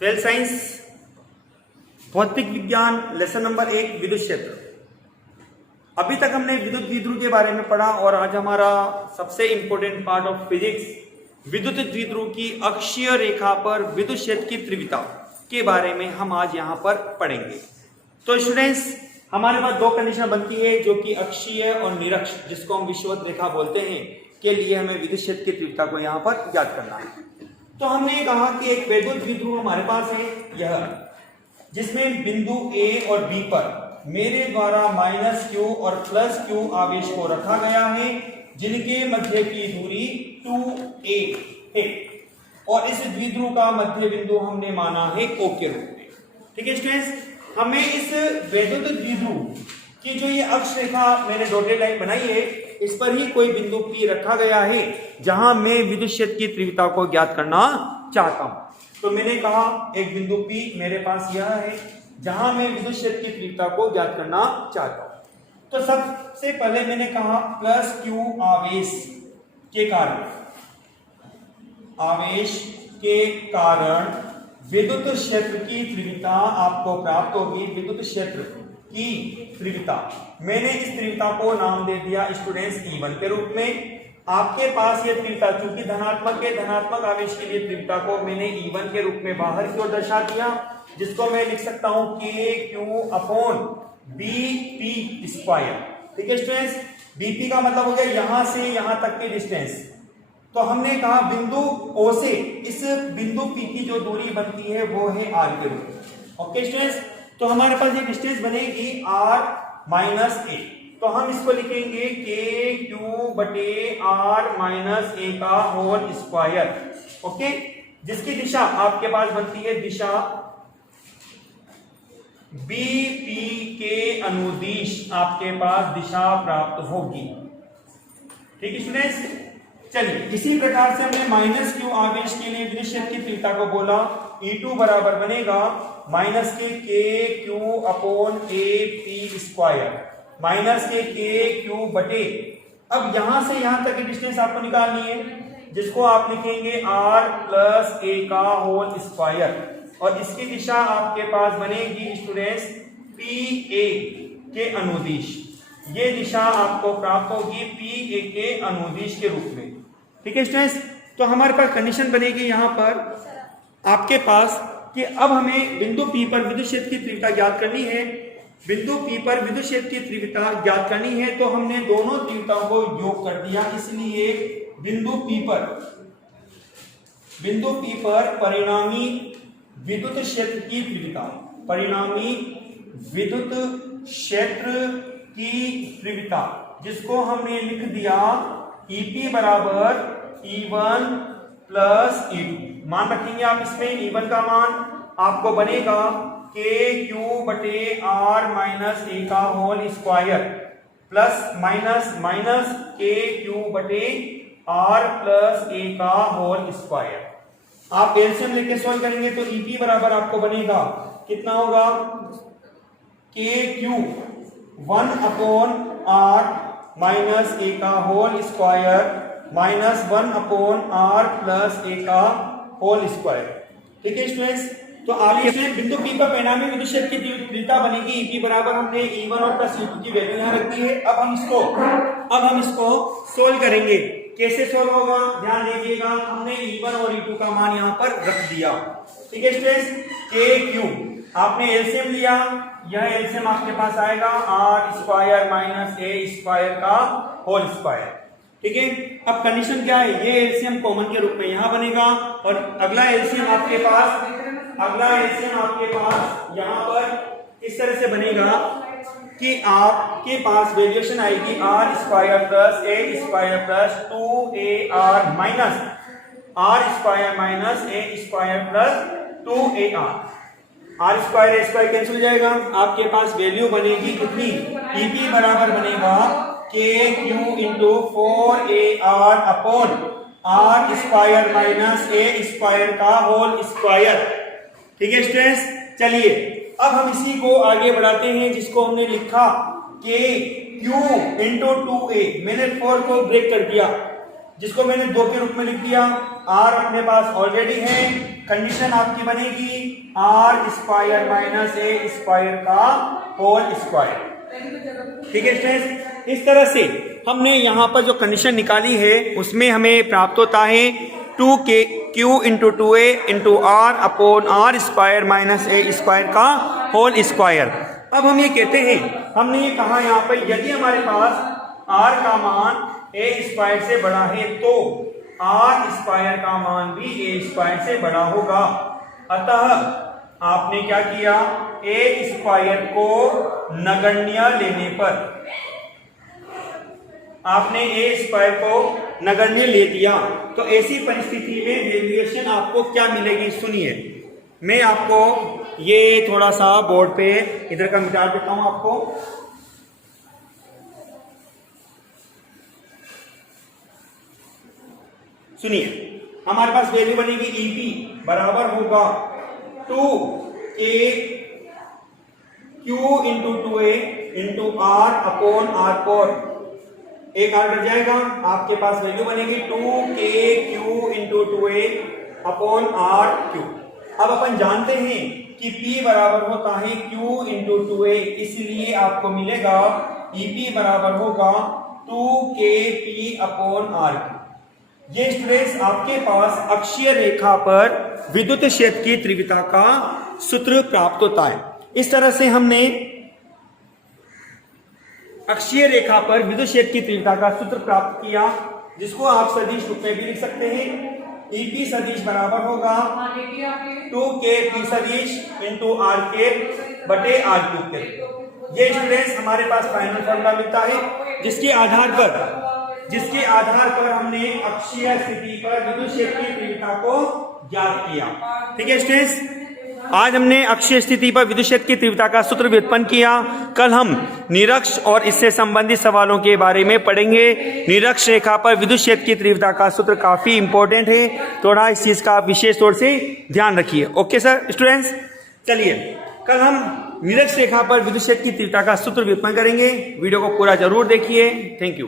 Twelfth science भौतिक विज्ञान lesson number 1 विद्युत क्षेत्र। अभी तक हमने विद्युत द्विध्रुव के बारे में पढ़ा और आज हमारा सबसे इंपॉर्टेंट पार्ट ऑफ फिजिक्स विद्युत द्विध्रुव की अक्षीय रेखा पर विद्युत क्षेत्र की तीव्रता के बारे में हम आज यहाँ पर पढ़ेंगे। तो स्टूडेंट्स, हमारे पास दो कंडीशन बनती है जो कि अक्षीय और निरक्ष, जिसको हम विषुवत रेखा बोलते हैं, के लिए हमें विद्युत क्षेत्र की तीव्रता को यहाँ पर ज्ञात करना है। तो हमने कहा कि एक विद्युत द्विध्रुव हमारे पास है यह, जिसमें बिंदु A और B पर मेरे द्वारा -q और +q आवेश को रखा गया है, जिनके मध्य की दूरी 2a है और इस द्विध्रुव का मध्य बिंदु हमने माना है O के रूप में। ठीक है स्टूडेंट्स, हमें इस विद्युत द्विध्रुव की जो ये अक्ष रेखा मैंने डॉटेड लाइन बनाई है, इस पर ही कोई बिंदु P रखा गया है जहां मैं विद्युत क्षेत्र की तीव्रता को ज्ञात करना चाहता हूं। तो मैंने कहा एक बिंदु P मेरे पास यह है जहां मैं विद्युत क्षेत्र की तीव्रता को ज्ञात करना चाहता हूं। तो सबसे पहले मैंने कहा +q आवेश के कारण विद्युत क्षेत्र की तीव्रता आपको प्राप्त होगी। विद्युत क्षेत्र की तीव्रता, मैंने इस तीव्रता को नाम दे दिया स्टूडेंट्स E1 के रूप में। आपके पास यह तीव्रता चूंकि धनात्मक है, धनात्मक आवेश के लिए तीव्रता को मैंने E1 के रूप में बाहर की ओर दर्शा दिया, जिसको मैं लिख सकता हूं KQ/BP²। ठीक है स्टूडेंट्स, BP का मतलब हो गया यहां से यहां तक की डिस्टेंस। तो हमने कहा बिंदु O से इस बिंदु P की जो दूरी बनती है वो है R के रूप में। ओके स्टूडेंट्स, तो हमारे पास ये डिस्टेंस बनेगी R-a। तो हम इसको लिखेंगे KQ/R-a²। ओके, जिसकी दिशा आपके पास बनती है दिशा BP के अनुदिश आपके पास दिशा प्राप्त होगी। ठीक है स्टूडेंट्स, चलिए इसी प्रकार से हमने -q आवेश के लिए विद्युत क्षेत्र की तीव्रता को बोला। E2 बराबर बनेगा -KQ बटे, अब यहां से यहां तक की डिस्टेंस आपको निकालनी है, जिसको आप लिखेंगे R+a² और इसकी दिशा आपके पास बनेगी स्टूडेंट्स PA के अनुदिश। ये दिशा आपको प्राप्त होगी PA के अनुदिश के रूप में। ठीक है स्टूडेंट्स, तो हमारे पास कंडीशन बनेगी यहां पर आपके पास कि अब हमें बिंदु P पर विद्युत क्षेत्र की तीव्रता ज्ञात करनी है। बिंदु P पर विद्युत क्षेत्र की तीव्रता ज्ञात करनी है, तो हमने दोनों तीव्रताओं को योग कर दिया। इसलिए बिंदु P पर परिणामी विद्युत क्षेत्र की तीव्रता, परिणामी विद्युत क्षेत्र की तीव्रता, जिसको हमने लिख दिया EP बराबर E1 + E2। मान रखेंगे आप इसमें E1 का मान आपको बनेगा KQ/R-a² प्लस KQ/R+a²। आप एलसीएम लेके सॉल्व करेंगे तो EP बराबर आपको बनेगा कितना होगा KQ1/R-a²-1R+a²। ठीक है स्टूडेंट्स, तो आगे इसमें बिंदु P पर परिणामी विद्युत क्षेत्र की तीव्रता बनेगी EP बराबर, हमने E1 और +E2 की वैल्यू यहां रख दी है। अब हम इसको सोल्व करेंगे। कैसे सोल्व होगा ध्यान दीजिएगा, हमने E1 और E2 का मान यहां पर रख दिया। ठीक है स्टूडेंट्स, KQ आपने एलसीएम लिया, यह एलसीएम आपके पास आएगा R² - a² ठीक है। अब कंडीशन क्या है, ये एलसीएम कॉमन के रूप में यहां बनेगा और अगला एलसीएम आपके पास यहां पर इस तरह से बनेगा कि आपके पास वैल्यूएशन आएगी R² + a² + 2ar R² cancel हो जाएगा, आपके पास वैल्यू बनेगी कितनी, EP बराबर बनेगा KQ/R² - a²। ठीक है स्टूडेंट्स, चलिए अब हम इसी को आगे बढ़ाते हैं, जिसको हमने लिखा KQ/2a। मैंने 4 को ब्रेक कर दिया, जिसको मैंने 2 के रूप में लिख दिया। R अपने पास ऑलरेडी है, कंडीशन आपकी बनेगी r square minus a square का होल स्क्वायर। ठीक है स्टूडेंट्स, इस तरह से हमने यहाँ पर जो कंडीशन निकाली है उसमें हमें प्राप्त होता है 2q into 2a into r upon r square minus a square का होल स्क्वायर। अब हम ये कहते हैं, हमने ये कहा यहाँ पर यदि हमारे पास r का मान a स्क्वायर से बड़ा है तो r स्क्वायर का मान भी a स्क्वायर से बड़ा होगा। अतः आपने क्या किया, a स्क्वायर को नगण्य लेने पर आपने a स्क्वायर को नगण्य ले दिया तो ऐसी परिस्थिति में वैल्यूएशन आपको क्या मिलेगी, सुनिए। मैं आपको ये थोड़ा सा बोर्ड पे इधर का मिटा देता हूं आपको। सुनिए, हमारे पास वैल्यू बनेगी ईपी बराबर होगा 2k q into 2a into r upon r पर, एक आर कट जाएगा, आपके पास वैल्यू बनेगी 2k q into 2a upon r q. अब अपन जानते हैं कि P बराबर होता है Q इंटू 2a, इसलिए आपको मिलेगा EP बराबर होगा 2kP अपॉन आर। ये स्टूडेंट्स आपके पास अक्षीय रेखा पर विद्युत क्षेत्र की तीव्रता का सूत्र प्राप्त होता है। इस तरह से हमने अक्षीय रेखा पर विद्युत क्षेत्र की तीव्रता का सूत्र प्राप्त किया, जिसको आप सदिश रूप में भी लिख सकते हैं। EP सदिश बराबर होगा 2kP सदिश इंटू आर के बटे आर क्यूब के। ये स्टूडेंट्स हमारे पास फाइनल फॉर्मूला मिलता है, जिसके आधार पर हमने अक्षीय स्थिति पर विद्युत क्षेत्र की तीव्रता को ज्ञात किया। ठीक है स्टूडेंट्स, आज हमने अक्षीय स्थिति पर विद्युत क्षेत्र की तीव्रता का सूत्र व्युत्पन्न किया। कल हम निरक्ष और इससे संबंधित सवालों के बारे में पढ़ेंगे। निरक्ष रेखा पर विद्युत क्षेत्र की तीव्रता का सूत्र काफी इंपॉर्टेंट है, थोड़ा इस चीज का विशेष तौर से ध्यान रखिए। ओके सर स्टूडेंट्स, चलिए कल हम निरक्ष रेखा पर विद्युत क्षेत्र की तीव्रता का सूत्र व्युत्पन्न करेंगे। वीडियो को पूरा जरूर देखिए। Thank you.